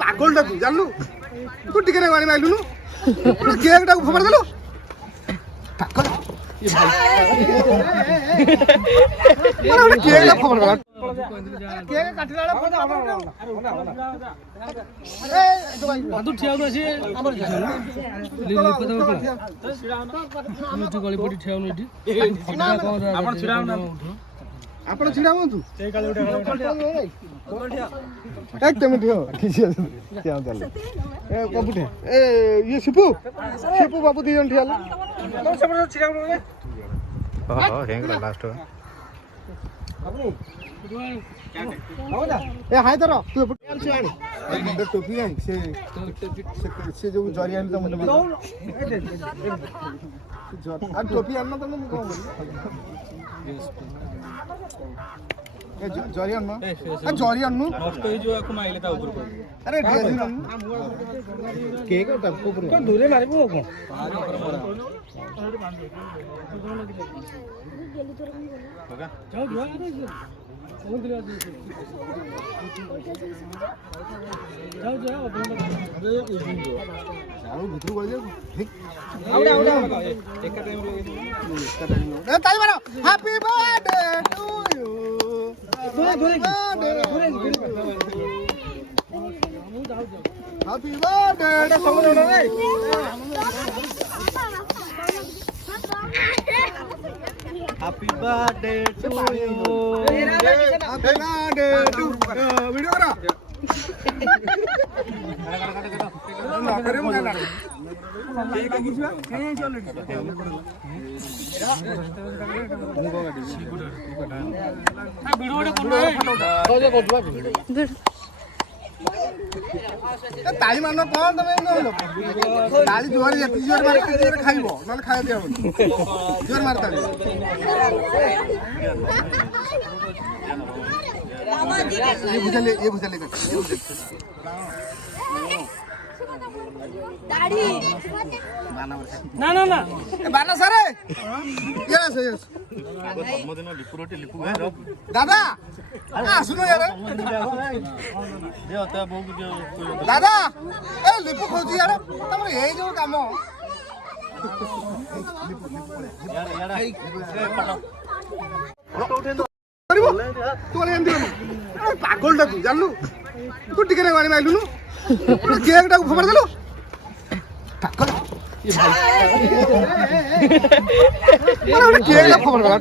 पागलटा तू जानलु तू टिके गाड़ी माइलुनु केक टाको फोपाड़ देलु पागल ये भाई केक ला फोपाड़ देला केक काटिला ला फोटा ए तो भाई तू ठियाउ न से हमर लिपत गली पटी ठियाउ न इठी आपण छिडाउ न आपण छिडाउ तू से काले उठा एक मिनट हो किसी क्या चल ए कबुठे ए ये शिपू बाबू दी जन ठियाला तो सब छिडाउ न हां हेंग लास्ट हो ए हाय तरो तू टोपी नहीं से जो जरी आनी तो मुझे टोपी आना तो मैं कौन ए जरी आना जरी आनु नष्ट हो जो को माइले ता ऊपर अरे केक ता ऊपर कोन दूरे मारबो कोन जाओ जाओ happy birthday to you happy birthday Happy birthday to you. Happy birthday to video करा. ना करे मत ना. ये का किसवा? कहीं चल रही. हां वीडियो करना है. कौन करवा वीडियो? ताली मारना कौन तमे ताली जोर जति जोर मार जोर खाइबो नले खाइ दियो जोर मार ताली ये बुझले दाढ़ी ना ना ना बाना सारे यस यस जन्मदिन लिपुरोटी लिपु दादा सुनो यार दादा ए लिपु खोजी यार तमर ए जो काम यार यार फोटो उठे दो करबो तू एम दियो पागलटा तू जानलु तू टिके गाड़ी माइलुनु केक टाको फोपाड़ देलु पागल ये भाई केक ला फोपाड़ देला